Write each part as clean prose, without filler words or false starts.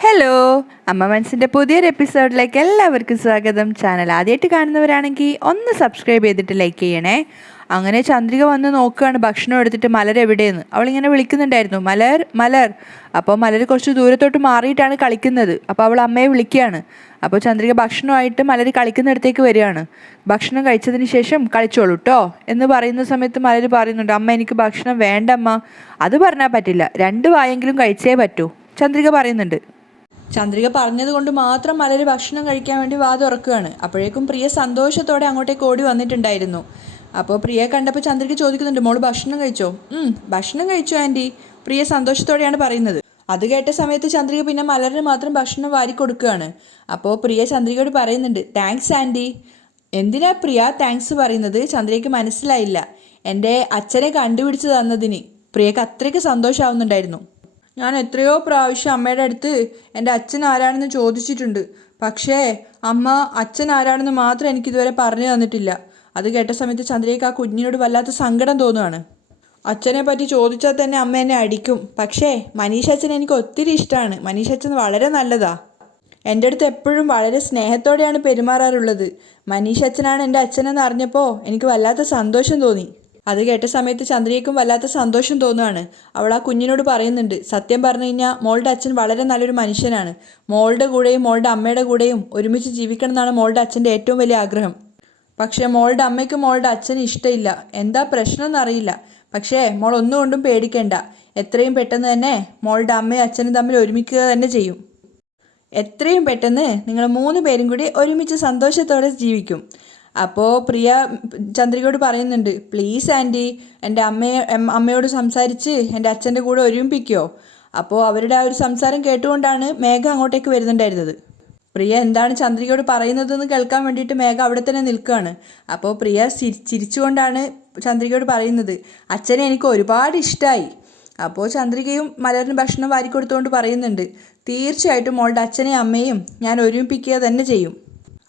Hello, അമ്മ മനസ്സിൻ്റെ പുതിയൊരു എപ്പിസോഡിലേക്ക് എല്ലാവർക്കും സ്വാഗതം. ചാനൽ ആദ്യമായിട്ട് കാണുന്നവരാണെങ്കിൽ ഒന്ന് സബ്സ്ക്രൈബ് ചെയ്തിട്ട് ലൈക്ക് ചെയ്യണേ. അങ്ങനെ ചന്ദ്രിക വന്ന് നോക്കുകയാണ് ഭക്ഷണം എടുത്തിട്ട് മലർ എവിടെയെന്ന്. അവളിങ്ങനെ വിളിക്കുന്നുണ്ടായിരുന്നു, മലർ മലർ. അപ്പോൾ മലർ കുറച്ച് ദൂരത്തോട്ട് മാറിയിട്ടാണ് കളിക്കുന്നത്. അപ്പോൾ അവൾ അമ്മയെ വിളിക്കുകയാണ്. അപ്പോൾ ചന്ദ്രിക ഭക്ഷണമായിട്ട് മലർ കളിക്കുന്നിടത്തേക്ക് വരികയാണ്. ഭക്ഷണം കഴിച്ചതിന് ശേഷം കളിച്ചോളൂ കേട്ടോ എന്ന് പറയുന്ന സമയത്ത് മലർ പറയുന്നുണ്ട്, അമ്മ എനിക്ക് ഭക്ഷണം വേണ്ടമ്മ. അത് പറഞ്ഞാൽ പറ്റില്ല, 2 വായെങ്കിലും കഴിച്ചേ പറ്റൂ, ചന്ദ്രിക പറയുന്നുണ്ട്. ചന്ദ്രിക പറഞ്ഞത് കൊണ്ട് മാത്രം മലര് ഭക്ഷണം കഴിക്കാൻ വേണ്ടി വാ തുറക്കുകയാണ്. അപ്പോഴേക്കും പ്രിയ സന്തോഷത്തോടെ അങ്ങോട്ടേക്ക് ഓടി വന്നിട്ടുണ്ടായിരുന്നു. അപ്പോൾ പ്രിയയെ കണ്ടപ്പോൾ ചന്ദ്രിക ചോദിക്കുന്നുണ്ട്, മോള് ഭക്ഷണം കഴിച്ചോ? ഭക്ഷണം കഴിച്ചു ആൻറ്റി, പ്രിയ സന്തോഷത്തോടെയാണ് പറയുന്നത്. അത് കേട്ട സമയത്ത് ചന്ദ്രിക പിന്നെ മലരിന് മാത്രം ഭക്ഷണം വാരി കൊടുക്കുകയാണ്. അപ്പോൾ പ്രിയ ചന്ദ്രികയോട് പറയുന്നുണ്ട്, താങ്ക്സ് ആൻറ്റി. എന്തിനാ പ്രിയ താങ്ക്സ് പറയുന്നത്? ചന്ദ്രികയ്ക്ക് മനസ്സിലായില്ല. എൻ്റെ അച്ഛനെ കണ്ടുപിടിച്ച് തന്നതിന് പ്രിയക്ക് അത്രയ്ക്ക് സന്തോഷമാവുന്നുണ്ടായിരുന്നു. ഞാൻ എത്രയോ പ്രാവശ്യം അമ്മയുടെ അടുത്ത് എൻ്റെ അച്ഛൻ ആരാണെന്ന് ചോദിച്ചിട്ടുണ്ട്. പക്ഷേ അമ്മ അച്ഛൻ ആരാണെന്ന് മാത്രം എനിക്കിതുവരെ പറഞ്ഞു തന്നിട്ടില്ല. അത് കേട്ട സമയത്ത് ചന്ദ്രയ്ക്ക് ആ കുഞ്ഞിനോട് വല്ലാത്ത സങ്കടം തോന്നുകയാണ്. അച്ഛനെ പറ്റി ചോദിച്ചാൽ തന്നെ അമ്മ എന്നെ അടിക്കും. പക്ഷേ മനീഷ് അച്ഛൻ എനിക്ക് ഒത്തിരി ഇഷ്ടമാണ്. മനീഷ് അച്ഛൻ വളരെ നല്ലതാ. എൻ്റെ അടുത്ത് എപ്പോഴും വളരെ സ്നേഹത്തോടെയാണ് പെരുമാറാറുള്ളത്. മനീഷ് അച്ഛനാണ് എൻ്റെ അച്ഛനെന്ന് അറിഞ്ഞപ്പോൾ എനിക്ക് വല്ലാത്ത സന്തോഷം തോന്നി. അത് കേട്ട സമയത്ത് ചന്ദ്രികയ്ക്കും വല്ലാത്ത സന്തോഷം തോന്നുകയാണ്. അവൾ ആ കുഞ്ഞിനോട് പറയുന്നുണ്ട്, സത്യം പറഞ്ഞു കഴിഞ്ഞാൽ മോളുടെ അച്ഛൻ വളരെ നല്ലൊരു മനുഷ്യനാണ്. മോളുടെ കൂടെയും മോളുടെ അമ്മയുടെ കൂടെയും ഒരുമിച്ച് ജീവിക്കണം എന്നാണ് മോളുടെ അച്ഛൻ്റെ ഏറ്റവും വലിയ ആഗ്രഹം. പക്ഷേ മോളുടെ അമ്മയ്ക്ക് മോളുടെ അച്ഛന് ഇഷ്ടമില്ല. എന്താ പ്രശ്നം എന്നറിയില്ല. പക്ഷേ മോൾ ഒന്നുകൊണ്ടും പേടിക്കേണ്ട. എത്രയും പെട്ടെന്ന് തന്നെ മോളുടെ അമ്മയും അച്ഛനും തമ്മിൽ ഒരുമിക്കുക തന്നെ ചെയ്യും. എത്രയും പെട്ടെന്ന് നിങ്ങൾ 3 പേരും കൂടി ഒരുമിച്ച് സന്തോഷത്തോടെ ജീവിക്കും. അപ്പോൾ പ്രിയ ചന്ദ്രികയോട് പറയുന്നുണ്ട്, പ്ലീസ് ആൻറ്റി, എൻ്റെ അമ്മയോട് സംസാരിച്ച് എൻ്റെ അച്ഛൻ്റെ കൂടെ ഒരുമിപ്പിക്കുമോ? അപ്പോൾ അവരുടെ ആ ഒരു സംസാരം കേട്ടുകൊണ്ടാണ് മേഘ അങ്ങോട്ടേക്ക് വരുന്നുണ്ടായിരുന്നത്. പ്രിയ എന്താണ് ചന്ദ്രികയോട് പറയുന്നതെന്ന് കേൾക്കാൻ വേണ്ടിയിട്ട് മേഘ അവിടെ തന്നെ നിൽക്കുകയാണ്. അപ്പോൾ പ്രിയ ചിരിച്ചുകൊണ്ടാണ് ചന്ദ്രികയോട് പറയുന്നത്, അച്ഛനെ എനിക്ക് ഒരുപാട് ഇഷ്ടമായി. അപ്പോൾ ചന്ദ്രികയും മലറിന് ഭക്ഷണം വാരിക്കൊടുത്തുകൊണ്ട് പറയുന്നുണ്ട്, തീർച്ചയായിട്ടും മോളുടെ അച്ഛനെയും അമ്മയും ഞാൻ ഒരുമിപ്പിക്കുക തന്നെ ചെയ്യും.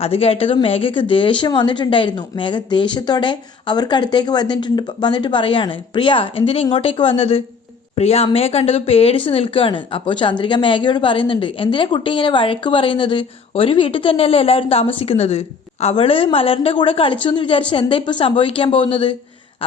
അത് കേട്ടതും മേഘയ്ക്ക് ദേഷ്യം വന്നിട്ടുണ്ടായിരുന്നു. മേഘ ദേഷ്യത്തോടെ അവർക്കടുത്തേക്ക് വന്നിട്ട് പറയാണ്, പ്രിയ എന്തിനാ ഇങ്ങോട്ടേക്ക് വന്നത്? പ്രിയ അമ്മയെ കണ്ടതും പേടിച്ച് നിൽക്കുകയാണ്. അപ്പോൾ ചന്ദ്രിക മേഘയോട് പറയുന്നുണ്ട്, എന്തിനാ കുട്ടി ഇങ്ങനെ വഴക്ക് പറയുന്നത്? ഒരു വീട്ടിൽ തന്നെയല്ലേ എല്ലാവരും താമസിക്കുന്നത്. അവള് മലറിൻ്റെ കൂടെ കളിച്ചു എന്ന് വിചാരിച്ച് എന്താ ഇപ്പോൾ സംഭവിക്കാൻ പോകുന്നത്?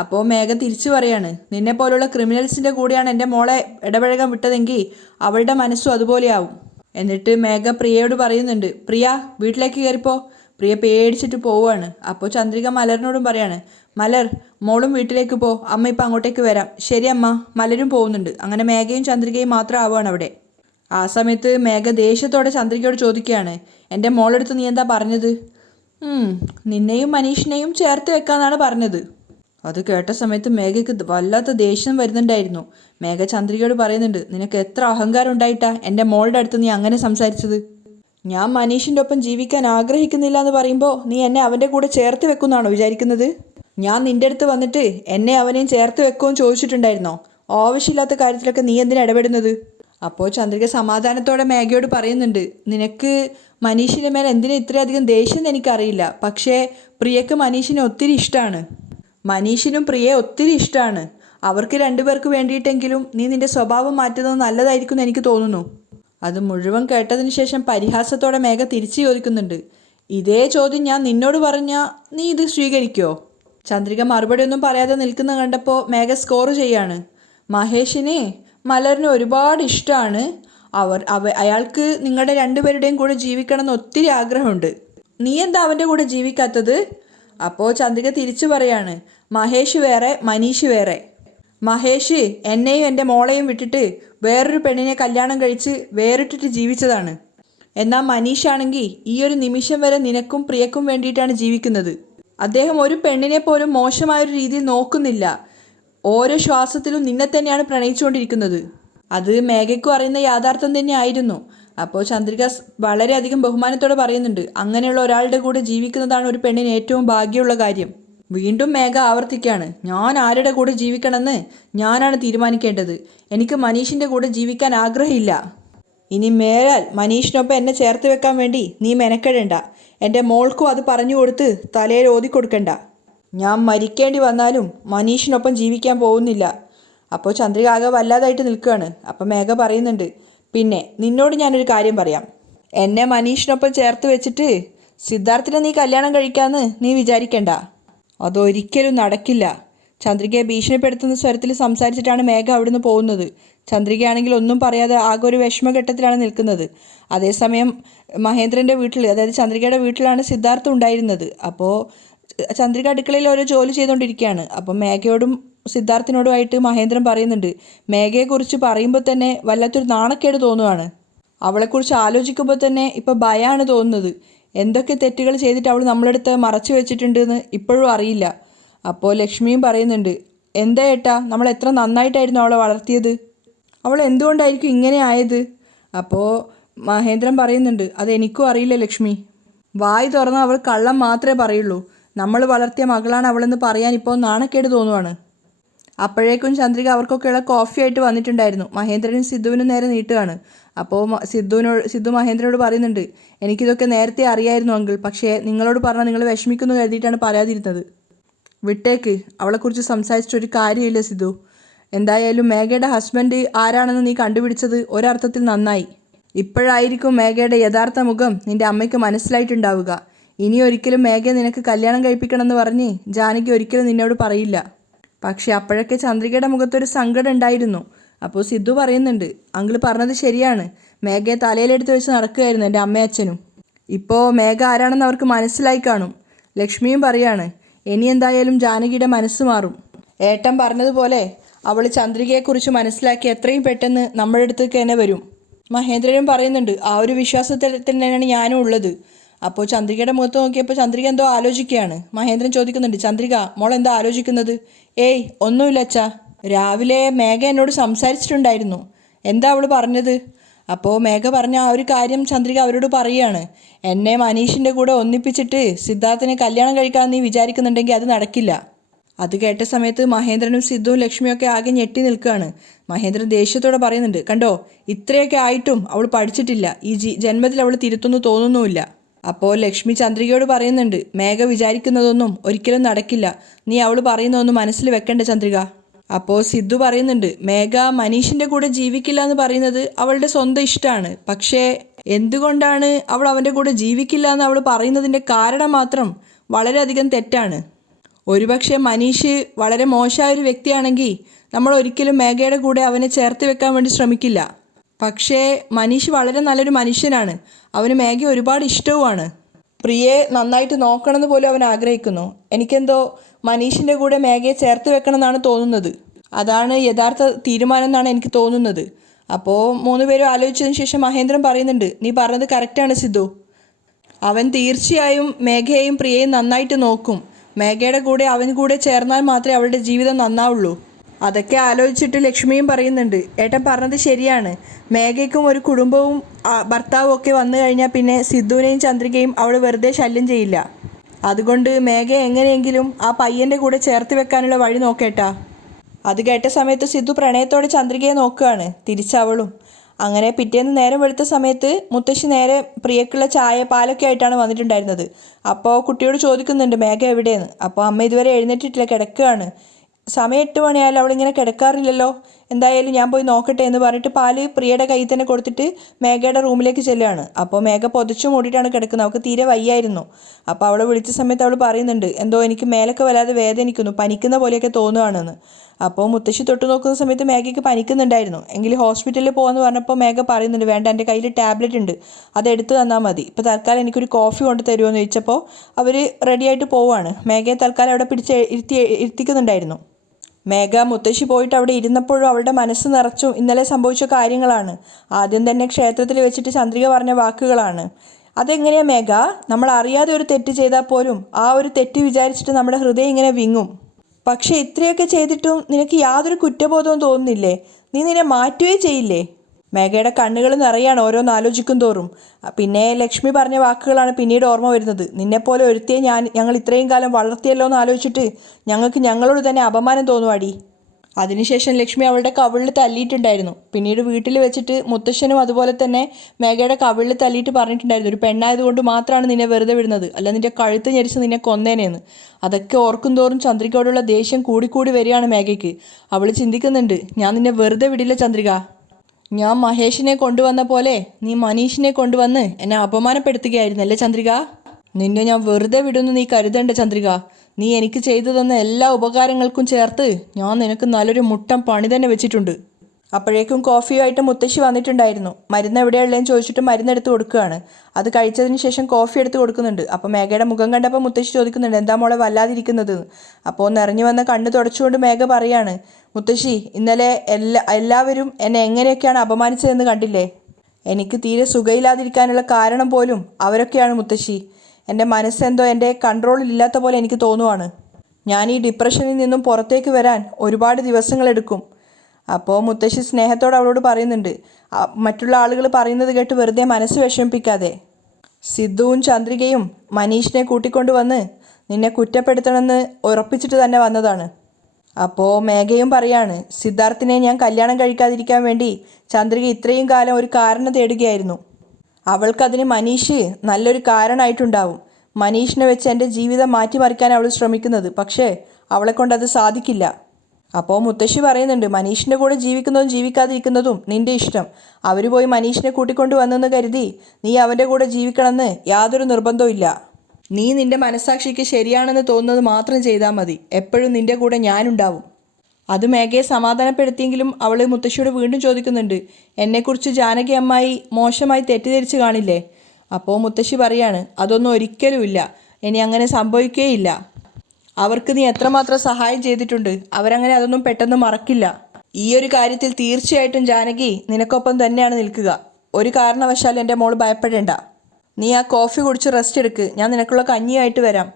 അപ്പോൾ മേഘ തിരിച്ചു പറയാണ്, നിന്നെ പോലുള്ള ക്രിമിനൽസിൻ്റെ കൂടെയാണ് എൻ്റെ മോളെ ഇടപഴകാൻ വിട്ടതെങ്കിൽ അവളുടെ മനസ്സും അതുപോലെയാവും. എന്നിട്ട് മേഘ പ്രിയയോട് പറയുന്നുണ്ട്, പ്രിയ വീട്ടിലേക്ക് കയറിപ്പോ. പ്രിയ പേടിച്ചിട്ട് പോവുകയാണ്. അപ്പോൾ ചന്ദ്രിക മലറിനോടും പറയാണ്, മലർ മോളും വീട്ടിലേക്ക് പോ, അമ്മ ഇപ്പം അങ്ങോട്ടേക്ക് വരാം. ശരി അമ്മ. മലരും പോകുന്നുണ്ട്. അങ്ങനെ മേഘയും ചന്ദ്രികയും മാത്രം ആവുകയാണ് അവിടെ. ആ സമയത്ത് മേഘ ദേഷ്യത്തോടെ ചന്ദ്രികയോട് ചോദിക്കുകയാണ്, എൻ്റെ മോളെടുത്ത് നീ എന്താ പറഞ്ഞത്? നിന്നെയും മനീഷിനെയും ചേർത്ത് വെക്കാന്നാണ് പറഞ്ഞത്. അത് കേട്ട സമയത്ത് മേഘയ്ക്ക് വല്ലാത്ത ദേഷ്യം വരുന്നുണ്ടായിരുന്നു. മേഘ ചന്ദ്രികയോട് പറയുന്നുണ്ട്, നിനക്ക് എത്ര അഹങ്കാരം ഉണ്ടായിട്ടാ എൻ്റെ മോളുടെ അടുത്ത് നീ അങ്ങനെ സംസാരിച്ചത്? ഞാൻ മനീഷിൻ്റെ ഒപ്പം ജീവിക്കാൻ ആഗ്രഹിക്കുന്നില്ല എന്ന് പറയുമ്പോൾ നീ എന്നെ അവൻ്റെ കൂടെ ചേർത്ത് വെക്കുമെന്നാണോ വിചാരിക്കുന്നത്? ഞാൻ നിൻ്റെ അടുത്ത് വന്നിട്ട് എന്നെ അവനെയും ചേർത്ത് വെക്കുമെന്ന് ചോദിച്ചിട്ടുണ്ടായിരുന്നോ? ആവശ്യമില്ലാത്ത കാര്യത്തിലൊക്കെ നീ എന്തിനാ ഇടപെടുന്നത്? അപ്പോൾ ചന്ദ്രിക സമാധാനത്തോടെ മേഘയോട് പറയുന്നുണ്ട്, നിനക്ക് മനീഷിൻ്റെ മേലെ എന്തിനാ ഇത്രയധികം ദേഷ്യം എനിക്കറിയില്ല. പക്ഷേ പ്രിയക്ക് മനീഷിനെ ഒത്തിരി ഇഷ്ടമാണ്. മനീഷിനും പ്രിയയെ ഒത്തിരി ഇഷ്ടമാണ്. അവർക്ക് 2 പേർക്ക് വേണ്ടിയിട്ടെങ്കിലും നീ നിൻ്റെ സ്വഭാവം മാറ്റുന്നത് നല്ലതായിരിക്കും എന്ന് എനിക്ക് തോന്നുന്നു. അത് മുഴുവൻ കേട്ടതിന് ശേഷം പരിഹാസത്തോടെ മേഘ തിരിച്ചു ചോദിക്കുന്നുണ്ട്, ഇതേ ചോദ്യം ഞാൻ നിന്നോട് പറഞ്ഞാൽ നീ ഇത് സ്വീകരിക്കുമോ? ചന്ദ്രിക മറുപടി ഒന്നും പറയാതെ നിൽക്കുന്ന കണ്ടപ്പോൾ മേഘ സ്കോർ ചെയ്യാണ്. മഹേഷിനെ മലറിന് ഒരുപാട് ഇഷ്ടമാണ്. അയാൾക്ക് നിങ്ങളുടെ 2 പേരുടെയും കൂടെ ജീവിക്കണം എന്ന് ഒത്തിരി ആഗ്രഹമുണ്ട്. നീ എന്താ അവൻ്റെ കൂടെ ജീവിക്കാത്തത്? അപ്പോൾ ചന്ദ്രിക തിരിച്ചു പറയാണ്, മഹേഷ് വേറെ മനീഷ് വേറെ. മഹേഷ് എന്നെയും എൻ്റെ മോളെയും വിട്ടിട്ട് വേറൊരു പെണ്ണിനെ കല്യാണം കഴിച്ച് വേറിട്ടിട്ട് ജീവിച്ചതാണ്. എന്നാൽ മനീഷാണെങ്കിൽ ഈ ഒരു നിമിഷം വരെ നിനക്കും പ്രിയക്കും വേണ്ടിയിട്ടാണ് ജീവിക്കുന്നത്. അദ്ദേഹം ഒരു പെണ്ണിനെ പോലും മോശമായൊരു രീതിയിൽ നോക്കുന്നില്ല. ഓരോ ശ്വാസത്തിലും നിന്നെ തന്നെയാണ് പ്രണയിച്ചുകൊണ്ടിരിക്കുന്നത്. അത് മേഘയ്ക്കും അറിയുന്ന യാഥാർത്ഥ്യം തന്നെ ആയിരുന്നു. അപ്പോൾ ചന്ദ്രിക വളരെയധികം ബഹുമാനത്തോടെ പറയുന്നുണ്ട്, അങ്ങനെയുള്ള ഒരാളുടെ കൂടെ ജീവിക്കുന്നതാണ് ഒരു പെണ്ണിന് ഏറ്റവും ഭാഗ്യമുള്ള കാര്യം. വീണ്ടും മേഘ ആവർത്തിക്കുകയാണ്, ഞാൻ ആരുടെ കൂടെ ജീവിക്കണമെന്ന് ഞാനാണ് തീരുമാനിക്കേണ്ടത്. എനിക്ക് മനീഷിൻ്റെ കൂടെ ജീവിക്കാൻ ആഗ്രഹമില്ല. ഇനി മേലാൽ മനീഷിനൊപ്പം എന്നെ ചേർത്ത് വെക്കാൻ വേണ്ടി നീ മെനക്കെടേണ്ട. എൻ്റെ മോൾക്കും അത് പറഞ്ഞു കൊടുത്ത് തലയിൽ ഓതിക്കൊടുക്കണ്ട. ഞാൻ മരിക്കേണ്ടി വന്നാലും മനീഷിനൊപ്പം ജീവിക്കാൻ പോകുന്നില്ല. അപ്പോൾ ചന്ദ്രിക ആകെ വല്ലാതായിട്ട് നിൽക്കുകയാണ്. അപ്പം മേഘ പറയുന്നുണ്ട്, പിന്നെ നിന്നോട് ഞാനൊരു കാര്യം പറയാം. എന്നെ മനീഷിനൊപ്പം ചേർത്ത് വെച്ചിട്ട് സിദ്ധാർത്ഥിനെ നീ കല്യാണം കഴിക്കാമെന്ന് നീ വിചാരിക്കണ്ട. അതൊരിക്കലും നടക്കില്ല. ചന്ദ്രികയെ ഭീഷണിപ്പെടുത്തുന്ന സ്വരത്തിൽ സംസാരിച്ചിട്ടാണ് മേഘ അവിടുന്ന് പോകുന്നത്. ചന്ദ്രികയാണെങ്കിൽ ഒന്നും പറയാതെ ആകെ ഒരു വിഷമഘട്ടത്തിലാണ് നിൽക്കുന്നത്. അതേസമയം മഹേന്ദ്രൻ്റെ വീട്ടിൽ, അതായത് ചന്ദ്രികയുടെ വീട്ടിലാണ് സിദ്ധാർത്ഥ ഉണ്ടായിരുന്നത്. അപ്പോൾ ചന്ദ്രിക അടുക്കളയിൽ ഓരോ ജോലി ചെയ്തുകൊണ്ടിരിക്കുകയാണ്. അപ്പം മേഘയോടും സിദ്ധാർത്ഥിനോടുമായിട്ട് മഹേന്ദ്രൻ പറയുന്നുണ്ട്, മേഘയെക്കുറിച്ച് പറയുമ്പോൾ തന്നെ വല്ലാത്തൊരു നാണക്കേട് തോന്നുവാണ്. അവളെക്കുറിച്ച് ആലോചിക്കുമ്പോൾ തന്നെ ഇപ്പോൾ ഭയമാണ് തോന്നുന്നത്. എന്തൊക്കെ തെറ്റുകൾ ചെയ്തിട്ട് അവൾ നമ്മളടുത്ത് മറച്ചു വെച്ചിട്ടുണ്ടെന്ന് ഇപ്പോഴും അറിയില്ല. അപ്പോൾ ലക്ഷ്മിയും പറയുന്നുണ്ട്, എന്താ ഏട്ടാ, നമ്മൾ എത്ര നന്നായിട്ടായിരുന്നു അവളെ വളർത്തിയത്, അവൾ എന്തുകൊണ്ടായിരിക്കും ഇങ്ങനെ ആയത്? അപ്പോൾ മഹേന്ദ്രൻ പറയുന്നുണ്ട്, അതെനിക്കും അറിയില്ല ലക്ഷ്മി. വായി തുറന്ന് അവൾ കള്ളം മാത്രമേ പറയുള്ളൂ. നമ്മൾ വളർത്തിയ മകളാണ് അവളെന്ന് പറയാൻ ഇപ്പോൾ നാണക്കേട് തോന്നുവാണ്. അപ്പോഴേക്കും ചന്ദ്രിക അവർക്കൊക്കെയുള്ള കോഫി ആയിട്ട് വന്നിട്ടുണ്ടായിരുന്നു. മഹേന്ദ്രനും സിദ്ധുവിനും നേരെ നീട്ടുകയാണ്. അപ്പോൾ സിദ്ധു മഹേന്ദ്രനോട് പറയുന്നുണ്ട്, എനിക്കിതൊക്കെ നേരത്തെ അറിയായിരുന്നു അങ്കിൾ, പക്ഷേ നിങ്ങളോട് പറഞ്ഞാൽ നിങ്ങൾ വിഷമിക്കുന്നു കരുതിയിട്ടാണ് പറയാതിരുന്നത്. വിട്ടേക്ക്, അവളെക്കുറിച്ച് സംസാരിച്ചിട്ടൊരു കാര്യമില്ല സിദ്ധു. എന്തായാലും മേഘയുടെ ഹസ്ബൻഡ് ആരാണെന്ന് നീ കണ്ടുപിടിച്ചത് ഒരർത്ഥത്തിൽ നന്നായി. ഇപ്പോഴായിരിക്കും മേഘയുടെ യഥാർത്ഥ മുഖം നിന്റെ അമ്മയ്ക്ക് മനസ്സിലായിട്ടുണ്ടാവുക. ഇനി ഒരിക്കലും മേഘയെ നിനക്ക് കല്യാണം കഴിപ്പിക്കണമെന്ന് പറഞ്ഞ് ജാനകി ഒരിക്കലും നിന്നോട് പറയില്ല. പക്ഷെ അപ്പോഴൊക്കെ ചന്ദ്രികയുടെ മുഖത്തൊരു സങ്കടം ഉണ്ടായിരുന്നു. അപ്പോൾ സിദ്ധു പറയുന്നുണ്ട്, അങ്കിൾ പറഞ്ഞത് ശരിയാണ്, മേഘയെ തലയിലെടുത്ത് വെച്ച് നടക്കുകയായിരുന്നു എൻ്റെ അമ്മയച്ഛനും. ഇപ്പോൾ മേഘ ആരാണെന്ന് അവർക്ക് മനസ്സിലായി കാണും. ലക്ഷ്മിയും പറയാണ്, ഇനി എന്തായാലും ജാനകിയുടെ മനസ്സ് മാറും. ഏട്ടൻ പറഞ്ഞതുപോലെ അവൾ ചന്ദ്രികയെക്കുറിച്ച് മനസ്സിലാക്കി എത്രയും പെട്ടെന്ന് നമ്മുടെ അടുത്തേക്ക് തന്നെ വരും. മഹേന്ദ്രനും പറയുന്നുണ്ട്, ആ ഒരു വിശ്വാസത്തിൽ തന്നെയാണ് ഞാനും ഉള്ളത്. അപ്പോൾ ചന്ദ്രികയുടെ മുഖത്ത് നോക്കിയപ്പോൾ ചന്ദ്രിക എന്തോ ആലോചിക്കുകയാണ്. മഹേന്ദ്രൻ ചോദിക്കുന്നുണ്ട്, ചന്ദ്രിക മോൾ എന്താ ആലോചിക്കുന്നത്? ഏയ് ഒന്നുമില്ല അച്ഛാ, രാവിലെ മേഘ എന്നോട് സംസാരിച്ചിട്ടുണ്ടായിരുന്നു. എന്താ അവൾ പറഞ്ഞത്? അപ്പോൾ മേഘ പറഞ്ഞ ആ ഒരു കാര്യം ചന്ദ്രിക അവരോട് പറയുകയാണ്. എന്നെ മനീഷിൻ്റെ കൂടെ ഒന്നിപ്പിച്ചിട്ട് സിദ്ധാർത്ഥിനെ കല്യാണം കഴിക്കാമെന്ന് നീ വിചാരിക്കുന്നുണ്ടെങ്കിൽ അത് നടക്കില്ല. അത് കേട്ട സമയത്ത് മഹേന്ദ്രനും സിദ്ധുവും ലക്ഷ്മിയൊക്കെ ആകെ ഞെട്ടി നിൽക്കുകയാണ്. മഹേന്ദ്രൻ ദേഷ്യത്തോടെ പറയുന്നുണ്ട്, കണ്ടോ, ഇത്രയൊക്കെ ആയിട്ടും അവൾ പഠിച്ചിട്ടില്ല. ഈ ജന്മത്തിൽ അവൾ തിരുത്തുന്നു തോന്നുന്നുമില്ല. അപ്പോൾ ലക്ഷ്മി ചന്ദ്രികയോട് പറയുന്നുണ്ട്, മേഘ വിചാരിക്കുന്നതൊന്നും ഒരിക്കലും നടക്കില്ല. നീ അവൾ പറയുന്നതൊന്നും മനസ്സിൽ വെക്കണ്ട ചന്ദ്രിക. അപ്പോൾ സിദ്ധു പറയുന്നുണ്ട്, മേഘ മനീഷിൻ്റെ കൂടെ ജീവിക്കില്ല എന്ന് പറയുന്നത് അവളുടെ സ്വന്തം ഇഷ്ടമാണ്. പക്ഷേ എന്തുകൊണ്ടാണ് അവൾ അവൻ്റെ കൂടെ ജീവിക്കില്ല എന്ന് അവൾ പറയുന്നതിൻ്റെ കാരണം മാത്രം വളരെയധികം തെറ്റാണ്. ഒരുപക്ഷെ മനീഷ് വളരെ മോശമായ ഒരു വ്യക്തിയാണെങ്കിൽ നമ്മൾ ഒരിക്കലും മേഘയുടെ കൂടെ അവനെ ചേർത്ത് വെക്കാൻ വേണ്ടി ശ്രമിക്കില്ല. പക്ഷേ മനീഷ് വളരെ നല്ലൊരു മനുഷ്യനാണ്. അവന് മേഘയെ ഒരുപാട് ഇഷ്ടവുമാണ്. പ്രിയയെ നന്നായിട്ട് നോക്കണമെന്ന് പോലും അവൻ ആഗ്രഹിക്കുന്നു. എനിക്കെന്തോ മനീഷിൻ്റെ കൂടെ മേഘയെ ചേർത്ത് വെക്കണം എന്നാണ് തോന്നുന്നത്. അതാണ് യഥാർത്ഥ തീരുമാനം എന്നാണ് എനിക്ക് തോന്നുന്നത്. അപ്പോൾ 3 പേരും ആലോചിച്ചതിന് ശേഷം മഹേന്ദ്രൻ പറയുന്നുണ്ട്, നീ പറഞ്ഞത് കറക്റ്റാണ് സിദ്ധു. അവൻ തീർച്ചയായും മേഘയെയും പ്രിയയും നന്നായിട്ട് നോക്കും. മേഘയുടെ കൂടെ അവൻ കൂടെ ചേർന്നാൽ മാത്രമേ അവളുടെ ജീവിതം നന്നാവുള്ളൂ. അതൊക്കെ ആലോചിച്ചിട്ട് ലക്ഷ്മിയും പറയുന്നുണ്ട്, ഏട്ടൻ പറഞ്ഞത് ശരിയാണ്. മേഘയ്ക്കും ഒരു കുടുംബവും ഭർത്താവും ഒക്കെ വന്നു കഴിഞ്ഞാൽ പിന്നെ സിദ്ധുവിനെയും ചന്ദ്രികയും അവൾ വെറുതെ ശല്യം ചെയ്യില്ല. അതുകൊണ്ട് മേഘയെ എങ്ങനെയെങ്കിലും ആ പയ്യൻ്റെ കൂടെ ചേർത്ത് വെക്കാനുള്ള വഴി നോക്കേട്ടാ. അത് കേട്ട സമയത്ത് സിദ്ധു പ്രണയത്തോടെ ചന്ദ്രികയെ നോക്കുകയാണ്, തിരിച്ചവളും. അങ്ങനെ പിറ്റേന്ന് നേരം വെളുത്ത സമയത്ത് മുത്തശ്ശി നേരെ പ്രിയക്കുള്ള ചായ പാലൊക്കെ ആയിട്ടാണ് വന്നിട്ടുണ്ടായിരുന്നത്. അപ്പോൾ കുട്ടിയോട് ചോദിക്കുന്നുണ്ട്, മേഘ എവിടെയെന്ന്. അപ്പോൾ അമ്മ ഇതുവരെ എഴുന്നേറ്റിട്ടില്ല, കിടക്കുകയാണ്. സമയം 8 മണിയായാലും അവളിങ്ങനെ കിടക്കാറില്ലല്ലോ, എന്തായാലും ഞാൻ പോയി നോക്കട്ടെ എന്ന് പറഞ്ഞിട്ട് പാല് പ്രിയയുടെ കയ്യിൽ തന്നെ കൊടുത്തിട്ട് മേഘയുടെ റൂമിലേക്ക് ചെല്ലുകയാണ്. അപ്പോൾ മേഘ പൊതച്ചു മൂടിയിട്ടാണ് കിടക്കുന്നത്. അവൾക്ക് തീരെ വയ്യായിരുന്നു. അപ്പോൾ അവളെ വിളിച്ച സമയത്ത് അവൾ പറയുന്നുണ്ട്, എന്തോ എനിക്ക് മേലൊക്കെ വല്ലാതെ വേദനിക്കുന്നു, പനിക്കുന്ന പോലെയൊക്കെ തോന്നുകയാണെന്ന്. അപ്പോൾ മുത്തശ്ശി തൊട്ട് നോക്കുന്ന സമയത്ത് മേഘയ്ക്ക് പനിക്കുന്നുണ്ടായിരുന്നു. എങ്കിൽ ഹോസ്പിറ്റലിൽ പോകാമെന്ന് പറഞ്ഞപ്പോൾ മേഘ പറയുന്നുണ്ട്, വേണ്ട, എൻ്റെ കയ്യിൽ ടാബ്ലറ്റ് ഉണ്ട്, അതെടുത്ത് തന്നാൽ മതി. ഇപ്പോൾ തൽക്കാലം എനിക്കൊരു കോഫി കൊണ്ട് തരുമോ എന്ന് ചോദിച്ചപ്പോൾ അവർ റെഡിയായിട്ട് പോവുകയാണ്. മേഘയെ തൽക്കാലം അവിടെ പിടിച്ച് ഇരുത്തിക്കുന്നുണ്ടായിരുന്നു. മേഘ മുത്തശ്ശി പോയിട്ട് അവിടെ ഇരുന്നപ്പോഴും അവളുടെ മനസ്സ് നിറച്ചും ഇന്നലെ സംഭവിച്ച കാര്യങ്ങളാണ്. ആദ്യം തന്നെ ക്ഷേത്രത്തിൽ വെച്ചിട്ട് ചന്ദ്രിക പറഞ്ഞ വാക്കുകളാണ്. അതെങ്ങനെയാണ് മേഘ, നമ്മൾ അറിയാതെ ഒരു തെറ്റ് ചെയ്താൽ പോലും ആ ഒരു തെറ്റ് വിചാരിച്ചിട്ട് നമ്മുടെ ഹൃദയം ഇങ്ങനെ വിങ്ങും. പക്ഷേ ഇത്രയൊക്കെ ചെയ്തിട്ടും നിനക്ക് യാതൊരു കുറ്റബോധവും തോന്നുന്നില്ലേ? നീ നിന്നെ മാറ്റുകയേ ചെയ്യില്ലേ? മേഘയുടെ കണ്ണുകൾ നിറയാണ് ഓരോന്ന് ആലോചിക്കും തോറും. പിന്നെ ലക്ഷ്മി പറഞ്ഞ വാക്കുകളാണ് പിന്നീട് ഓർമ്മ വരുന്നത്. നിന്നെപ്പോലെ ഒരുത്തിയെ ഞങ്ങൾ ഇത്രയും കാലം വളർത്തിയല്ലോ എന്ന് ആലോചിച്ചിട്ട് ഞങ്ങൾക്ക് ഞങ്ങളോട് തന്നെ അപമാനം തോന്നുവാടി. അതിനുശേഷം ലക്ഷ്മി അവളുടെ കവിളിൽ തല്ലിയിട്ടുണ്ടായിരുന്നു. പിന്നീട് വീട്ടിൽ വെച്ചിട്ട് മുത്തശ്ശനും അതുപോലെ തന്നെ മേഘയുടെ കവിളിൽ തല്ലിയിട്ട് പറഞ്ഞിട്ടുണ്ടായിരുന്നു, ഒരു പെണ്ണായതുകൊണ്ട് മാത്രമാണ് നിന്നെ വെറുതെ വിടുന്നത്, അല്ല നിന്റെ കഴുത്ത് ഞെരിച്ച് നിന്നെ കൊന്നേനെന്ന്. അതൊക്കെ ഓർക്കും തോറും ചന്ദ്രികയോടുള്ള ദേഷ്യം കൂടിക്കൂടി വരികയാണ് മേഘയ്ക്ക്. അവൾ ചിന്തിക്കുന്നുണ്ട്, ഞാൻ നിന്നെ വെറുതെ വിടില്ല ചന്ദ്രിക. ഞാൻ മഹേഷിനെ കൊണ്ടുവന്ന പോലെ നീ മനീഷിനെ കൊണ്ടുവന്ന് എന്നെ അപമാനപ്പെടുത്തുകയായിരുന്നല്ലേ ചന്ദ്രിക? നിന്നെ ഞാൻ വെറുതെ വിടുന്നു നീ കരുതണ്ട ചന്ദ്രിക. നീ എനിക്ക് ചെയ്തു തന്ന എല്ലാ ഉപകാരങ്ങൾക്കും ചേർത്ത് ഞാൻ നിനക്ക് നല്ലൊരു മുട്ടം പണി തന്നെ വെച്ചിട്ടുണ്ട്. അപ്പോഴേക്കും കോഫിയുമായിട്ട് മുത്തശ്ശി വന്നിട്ടുണ്ടായിരുന്നു. മരുന്ന് എവിടെയുള്ളതെന്ന് ചോദിച്ചിട്ട് മരുന്ന് എടുത്ത് കൊടുക്കുകയാണ്. അത് കഴിച്ചതിന് ശേഷം കോഫി എടുത്ത് കൊടുക്കുന്നുണ്ട്. അപ്പോൾ മേഘയുടെ മുഖം കണ്ടപ്പോൾ മുത്തശ്ശി ചോദിക്കുന്നുണ്ട്, എന്താ മോളെ വല്ലാതിരിക്കുന്നത്? അപ്പോൾ നിറഞ്ഞു വന്ന കണ്ണ് തുടച്ചുകൊണ്ട് മേഘ പറയാണ്, മുത്തശ്ശി ഇന്നലെ എല്ലാവരും എന്നെ എങ്ങനെയൊക്കെയാണ് അപമാനിച്ചതെന്ന് കണ്ടില്ലേ? എനിക്ക് തീരെ സുഖമില്ലാതിരിക്കാനുള്ള കാരണം പോലും അവരൊക്കെയാണ് മുത്തശ്ശി. എൻ്റെ മനസ്സെന്തോ എൻ്റെ കൺട്രോളിലില്ലാത്ത പോലെ എനിക്ക് തോന്നുവാണ്. ഞാൻ ഈ ഡിപ്രഷനിൽ നിന്നും പുറത്തേക്ക് വരാൻ ഒരുപാട് ദിവസങ്ങളെടുക്കും. അപ്പോൾ മുത്തശ്ശി സ്നേഹത്തോടെ അവളോട് പറയുന്നുണ്ട്, മറ്റുള്ള ആളുകൾ പറയുന്നത് കേട്ട് വെറുതെ മനസ്സ് വിഷമിപ്പിക്കാതെ. സിദ്ധുവും ചന്ദ്രികയും മനീഷിനെ കൂട്ടിക്കൊണ്ടുവന്ന് നിന്നെ കുറ്റപ്പെടുത്തണമെന്ന് ഉറപ്പിച്ചിട്ട് തന്നെ വന്നതാണ്. അപ്പോൾ മേഘയും പറയാണ്, സിദ്ധാർത്ഥിനെ ഞാൻ കല്യാണം കഴിക്കാതിരിക്കാൻ വേണ്ടി ചന്ദ്രിക ഇത്രയും കാലം ഒരു കാരണം തേടുകയായിരുന്നു. അവൾക്കതിന് മനീഷ് നല്ലൊരു കാരണമായിട്ടുണ്ടാവും. മനീഷിനെ വെച്ച് എൻ്റെ ജീവിതം മാറ്റിമറിക്കാൻ അവൾ ശ്രമിക്കുന്നത്. പക്ഷേ അവളെക്കൊണ്ടത് സാധിക്കില്ല. അപ്പോൾ മുത്തശ്ശി പറയുന്നുണ്ട്, മനീഷിൻ്റെ കൂടെ ജീവിക്കുന്നതും ജീവിക്കാതിരിക്കുന്നതും നിൻ്റെ ഇഷ്ടം. അവർ പോയി മനീഷിനെ കൂട്ടിക്കൊണ്ട് വന്നെന്ന് കരുതി നീ അവൻ്റെ കൂടെ ജീവിക്കണമെന്ന് യാതൊരു നിർബന്ധവും ഇല്ല. നീ നിൻ്റെ മനസ്സാക്ഷിക്ക് ശരിയാണെന്ന് തോന്നുന്നത് മാത്രം ചെയ്താൽ മതി. എപ്പോഴും നിൻ്റെ കൂടെ ഞാനുണ്ടാവും. അത് മേഘയെ സമാധാനപ്പെടുത്തിയെങ്കിലും അവൾ മുത്തശ്ശിയോട് വീണ്ടും ചോദിക്കുന്നുണ്ട്, എന്നെക്കുറിച്ച് ജാനകി അമ്മായി മോശമായി തെറ്റിദ്ധരിച്ച് കാണില്ലേ? അപ്പോൾ മുത്തശ്ശി പറയാണ്, അതൊന്നും ഒരിക്കലുമില്ല. ഇനി അങ്ങനെ സംഭവിക്കുകയില്ല. അവർക്ക് നീ എത്രമാത്രം സഹായം ചെയ്തിട്ടുണ്ട്. അവരങ്ങനെ അതൊന്നും പെട്ടെന്ന് മറക്കില്ല. ഈ ഒരു കാര്യത്തിൽ തീർച്ചയായിട്ടും ജാനകി നിനക്കൊപ്പം തന്നെയാണ് നിൽക്കുക. ഒരു കാരണവശാലും എൻ്റെ മോൾ ഭയപ്പെടേണ്ട. നീ ആ കോഫി കുടിച്ച് റെസ്റ്റ് എടുക്ക്. ഞാൻ നിനക്കുള്ള കഞ്ഞിയായിട്ട് വരാം.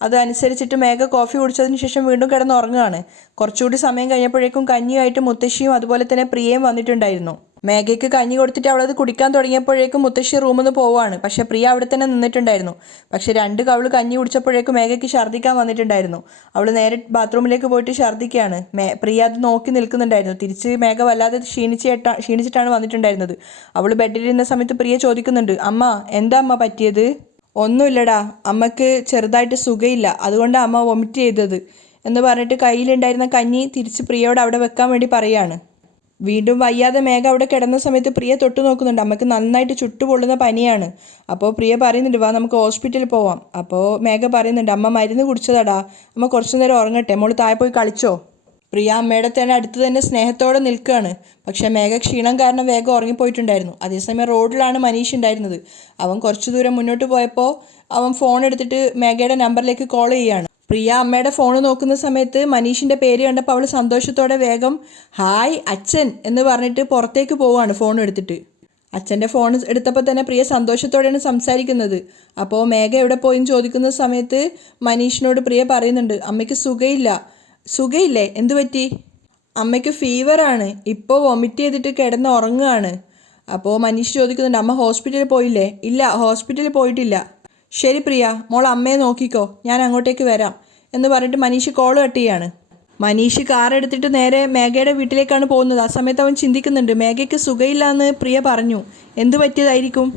അതനുസരിച്ചിട്ട് മേഘ കോഫി കുടിച്ചതിന് ശേഷം വീണ്ടും കിടന്ന് ഉറങ്ങുകയാണ്. കുറച്ചുകൂടി സമയം കഴിഞ്ഞപ്പോഴേക്കും കഞ്ഞിയായിട്ട് മുത്തശ്ശിയും അതുപോലെ തന്നെ പ്രിയയും വന്നിട്ടുണ്ടായിരുന്നു. മേഘയ്ക്ക് കഞ്ഞി കൊടുത്തിട്ട് അവളത് കുടിക്കാൻ തുടങ്ങിയപ്പോഴേക്കും മുത്തശ്ശി റൂമിൽ നിന്ന് പോവാണ്. പക്ഷേ പ്രിയ അവിടെ തന്നെ നിന്നിട്ടുണ്ടായിരുന്നു. പക്ഷേ 2 കവള് കഞ്ഞി കുടിച്ചപ്പോഴേക്കും മേഘയ്ക്ക് ഛർദ്ദിക്കാൻ വന്നിട്ടുണ്ടായിരുന്നു. അവൾ നേരെ ബാത്റൂമിലേക്ക് പോയിട്ട് ഛർദ്ദിക്കുകയാണ്. പ്രിയ അത് നോക്കി നിൽക്കുന്നുണ്ടായിരുന്നു. തിരിച്ച് മേഘ വല്ലാതെ ക്ഷീണിച്ചിട്ടാണ് വന്നിട്ടുണ്ടായിരുന്നത്. അവൾ ബെഡിലിരുന്ന സമയത്ത് പ്രിയ ചോദിക്കുന്നുണ്ട്, അമ്മ എന്താ അമ്മ പറ്റിയത്? ഒന്നുമില്ലടാ, അമ്മയ്ക്ക് ചെറുതായിട്ട് സുഖമില്ല, അതുകൊണ്ടാണ് അമ്മ വൊമിറ്റ് ചെയ്തത് എന്ന് പറഞ്ഞിട്ട് കയ്യിലുണ്ടായിരുന്ന കഞ്ഞി തിരിച്ച് പ്രിയയോട് അവിടെ വെക്കാൻ വേണ്ടി പറയാണ്. വീണ്ടും വയ്യാതെ മേഘ അവിടെ കിടന്ന സമയത്ത് പ്രിയ തൊട്ട് നോക്കുന്നുണ്ട്. അമ്മയ്ക്ക് നന്നായിട്ട് ചുട്ടുപൊള്ളുന്ന പനിയാണ്. അപ്പോൾ പ്രിയ പറയുന്നുണ്ട്, വാ നമുക്ക് ഹോസ്പിറ്റലിൽ പോവാം. അപ്പോൾ മേഘ പറയുന്നുണ്ട്, അമ്മ മരുന്ന് കുടിച്ചതാടാ, അമ്മ കുറച്ചു നേരം ഉറങ്ങട്ടെ, മോള് താഴെ പോയി കളിച്ചോ. പ്രിയ അമ്മയുടെ തന്നെ അടുത്ത് തന്നെ സ്നേഹത്തോടെ നിൽക്കുകയാണ്. പക്ഷേ മേഘ ക്ഷീണം കാരണം വേഗം ഉറങ്ങിപ്പോയിട്ടുണ്ടായിരുന്നു. അതേസമയം റോഡിലാണ് മനീഷ് ഉണ്ടായിരുന്നത്. അവൻ കുറച്ചു ദൂരം മുന്നോട്ട് പോയപ്പോൾ അവൻ ഫോൺ എടുത്തിട്ട് മേഘയുടെ നമ്പറിലേക്ക് കോൾ ചെയ്യുകയാണ്. പ്രിയ അമ്മയുടെ ഫോൺ നോക്കുന്ന സമയത്ത് മനീഷിൻ്റെ പേര് കണ്ടപ്പോൾ അവൾ സന്തോഷത്തോടെ വേഗം ഹായ് അച്ഛൻ എന്ന് പറഞ്ഞിട്ട് പുറത്തേക്ക് പോവുകയാണ് ഫോൺ എടുത്തിട്ട്. അച്ഛൻ്റെ ഫോൺ എടുത്തപ്പോൾ തന്നെ പ്രിയ സന്തോഷത്തോടെയാണ് സംസാരിക്കുന്നത്. അപ്പോൾ മേഘ എവിടെ പോയെന്ന് ചോദിക്കുന്ന സമയത്ത് മനീഷിനോട് പ്രിയ പറയുന്നുണ്ട്, അമ്മയ്ക്ക് സുഖയില്ലേ? എന്തു പറ്റി? അമ്മയ്ക്ക് ഫീവറാണ്, ഇപ്പോൾ വൊമിറ്റ് ചെയ്തിട്ട് കിടന്ന് ഉറങ്ങുകയാണ്. അപ്പോൾ മനീഷ് ചോദിക്കുന്നുണ്ട്, അമ്മ ഹോസ്പിറ്റലിൽ പോയില്ലേ? ഇല്ല, ഹോസ്പിറ്റലിൽ പോയിട്ടില്ല. ശരി പ്രിയ, മോൾ അമ്മയെ നോക്കിക്കോ, ഞാൻ അങ്ങോട്ടേക്ക് വരാം എന്ന് പറഞ്ഞിട്ട് മനീഷ് കോൾ കട്ട് ചെയ്യാണ്. മനീഷ് കാർ എടുത്തിട്ട് നേരെ മേഘയുടെ വീട്ടിലേക്കാണ് പോകുന്നത്. ആ സമയത്ത് അവൻ ചിന്തിക്കുന്നുണ്ട്, മേഘയ്ക്ക് സുഖമില്ല എന്ന് പ്രിയ പറഞ്ഞു, എന്തു പറ്റിയതായിരിക്കും?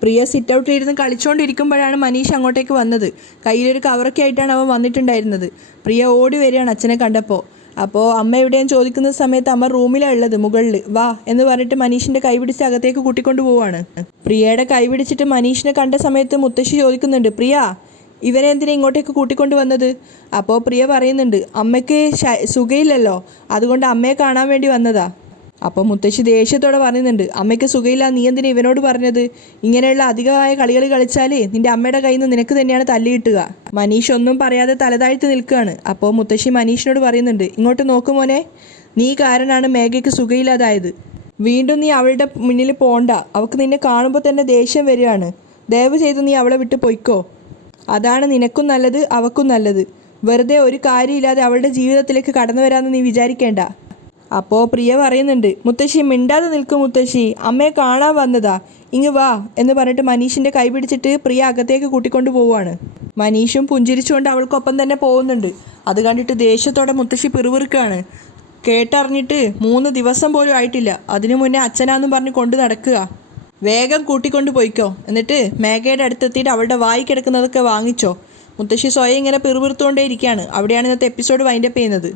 പ്രിയ സിറ്റ് ഔട്ടിലിരുന്ന് കളിച്ചുകൊണ്ടിരിക്കുമ്പോഴാണ് മനീഷ് അങ്ങോട്ടേക്ക് വന്നത്. കയ്യിലൊരു കവറൊക്കെ ആയിട്ടാണ് അവൻ വന്നിട്ടുണ്ടായിരുന്നത്. പ്രിയ ഓടി വരികയാണ് അച്ഛനെ കണ്ടപ്പോൾ. അപ്പോൾ അമ്മ എവിടെയും ചോദിക്കുന്ന സമയത്ത് അമ്മ റൂമിലാണ് ഉള്ളത്, മുകളിൽ വാ എന്ന് പറഞ്ഞിട്ട് മനീഷിൻ്റെ കൈ പിടിച്ച് അകത്തേക്ക് കൂട്ടിക്കൊണ്ട് പോവാണ്. പ്രിയയുടെ കൈ പിടിച്ചിട്ട് മനീഷിനെ കണ്ട സമയത്ത് മുത്തശ്ശി ചോദിക്കുന്നുണ്ട്, പ്രിയ ഇവനെ എന്തിനാ ഇങ്ങോട്ടേക്ക് കൂട്ടിക്കൊണ്ട് വന്നത്? അപ്പോൾ പ്രിയ പറയുന്നുണ്ട്, അമ്മയ്ക്ക് സുഖയില്ലല്ലോ, അതുകൊണ്ട് അമ്മയെ കാണാൻ വേണ്ടി വന്നതാ. അപ്പോൾ മുത്തശ്ശി ദേഷ്യത്തോടെ പറയുന്നുണ്ട്, അമ്മയ്ക്ക് സുഖമില്ല, നീ എന്തിനാ ഇവനോട് പറഞ്ഞത്? ഇങ്ങനെയുള്ള അധികമായ കളികൾ കളിച്ചാൽ നിൻ്റെ അമ്മയുടെ കയ്യിൽ നിന്ന് നിനക്ക് തന്നെയാണ് തല്ലി കിട്ടുക. മനീഷ് ഒന്നും പറയാതെ തലതാഴ്ത്തി നിൽക്കുകയാണ്. അപ്പോൾ മുത്തശ്ശി മനീഷിനോട് പറയുന്നുണ്ട്, ഇങ്ങോട്ട് നോക്കുമോനെ, നീ കാരണമാണ് മേഘയ്ക്ക് സുഖമില്ലാതായത്. വീണ്ടും നീ അവളുടെ മുന്നിൽ പോണ്ട. അവൾക്ക് നിന്നെ കാണുമ്പോൾ തന്നെ ദേഷ്യം വരികയാണ്. ദയവ് ചെയ്ത് നീ അവളെ വിട്ട് പൊയ്ക്കോ. അതാണ് നിനക്കും നല്ലത്, അവൾക്കും നല്ലത്. വെറുതെ ഒരു കാര്യമില്ലാതെ അവളുടെ ജീവിതത്തിലേക്ക് കടന്നു വരാമെന്ന് നീ വിചാരിക്കേണ്ട. അപ്പോൾ പ്രിയ പറയുന്നുണ്ട്, മുത്തശ്ശി മിണ്ടാതെ നിൽക്കും മുത്തശ്ശി, അമ്മയെ കാണാൻ വന്നതാ, ഇങ്ങ് വാ എന്ന് പറഞ്ഞിട്ട് മനീഷിൻ്റെ കൈ പിടിച്ചിട്ട് പ്രിയ അകത്തേക്ക് കൂട്ടിക്കൊണ്ട് പോവുകയാണ്. മനീഷും പുഞ്ചിരിച്ചുകൊണ്ട് അവൾക്കൊപ്പം തന്നെ പോകുന്നുണ്ട്. അത് കണ്ടിട്ട് ദേഷ്യത്തോടെ മുത്തശ്ശി പിറുപിറുക്കുകയാണ്. കേട്ടറിഞ്ഞിട്ട് 3 ദിവസം പോലും ആയിട്ടില്ല, അതിനു മുന്നേ അച്ഛനാന്നും പറഞ്ഞ് കൊണ്ട് നടക്കുക. വേഗം കൂട്ടിക്കൊണ്ട് പോയിക്കോ, എന്നിട്ട് മേഘയുടെ അടുത്തെത്തിയിട്ട് അവളുടെ വായി കിടക്കുന്നതൊക്കെ വാങ്ങിച്ചോ. മുത്തശ്ശി സ്വയം ഇങ്ങനെ പിറുപിറുത്തുകൊണ്ടേ ഇരിക്കുകയാണ്. അവിടെയാണ് ഇന്നത്തെ എപ്പിസോഡ് വൈൻഡപ്പ് ചെയ്യുന്നത്.